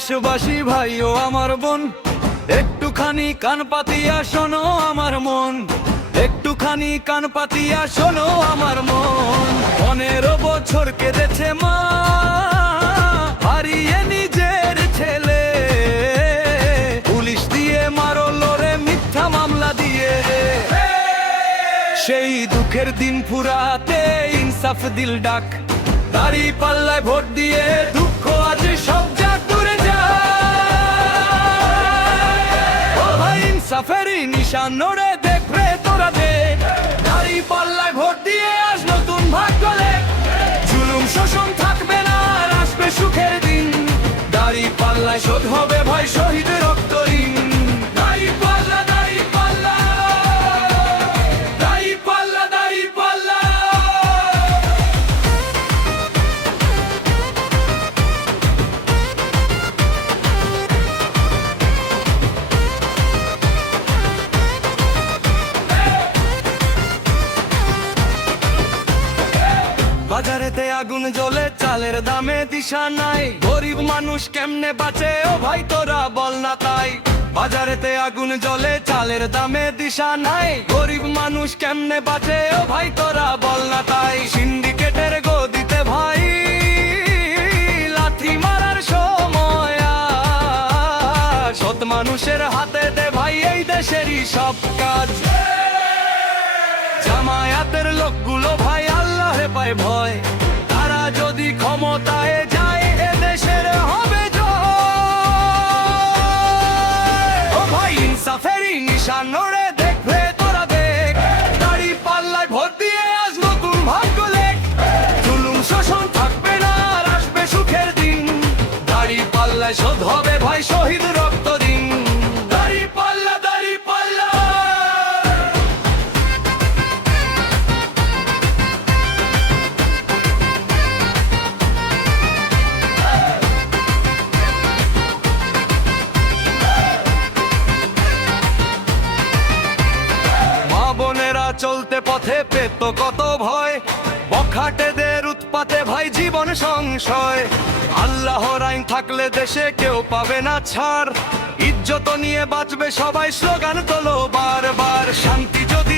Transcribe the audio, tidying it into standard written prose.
দেশবাসী ভাই ও আমার বোন, একটুখানি কান পাতিয়া শোনো আমার মন, একটুখানি কান পাতিয়া শোনো আমার মন। 15 বছর কেঁদেছে মা, হারিয়ে নিজের ছেলে। পুলিশ দিয়ে মারলো রে, মিথ্যা মামলা দিয়ে। সেই দুঃখের দিন ফুরাতে ইনসাফ দিল ডাক, দাড়ি পাল্লায় ভোট দিয়ে দুঃখ আজ সব যা দূরে যায়। ও ভাই ইনসাফেরই নিশান নড়ে, দেখবে তোরা দেখ। দাড়ি পাল্লায় ভোট দিয়ে আজ নতুন ভাগ্য লেখ। জুলুম শোষণ থাকবে না, আর আসবে সুখের দিন। দাড়ি পাল্লায় শোধ হবে ভাই শহীদের রক্ত ঋণ। দাড়ি পাল্লা, দাড়ি পাল্লা, দাড়ি পাল্লা, দাড়ি পাল্লা। বাজারেতে আগুন জ্বলে, চালের দামে দিশা নাই। গরিব মানুষ কেমনে বাঁচে ও ভাই তোরা বল না তাই। বাজারেতে আগুন জ্বলে, চালের দামে দিশা নাই। গরিব মানুষ কেমনে বাঁচে ও ভাই তোরা বল না তাই। সিন্ডিকেটের গদিতে ভাই লাথি মারার সময় আজ। সৎ মানুষের হাতে দে ভাই এই দেশেরই সব কাজ। জামায়াতের লোকগুলো ভাই আল্লাহে পায় ভয়, তারা যদি ক্ষমতায় যায় এ দেশের হবে জয়। ও ভাই ইনসাফেরই নিশান নড়ে, দেখবে তোরা দেখ। দাড়ি পাল্লায় ভোট দিয়ে আজ নতুন ভাগ্য লেখ। জুলুম শোষণ থাকবে না, আর আসবে সুখের দিন। দাড়ি পাল্লায় শোধ হবে ভাই শহীদ রক্ত ঋণ। দাড়ি পাল্লা, দাড়ি পাল্লা। বোনেরা চলতে পথে পেত কত ভয়, বখাটেদের উৎপাতে ভাই জীবন সংশয়। আল্লাহর আইন থাকলে দেশে কেউ পাবে না ছাড়। ইজ্জত নিয়ে বাঁচবে সবাই, স্লোগান তোলো বারবার। শান্তি যদি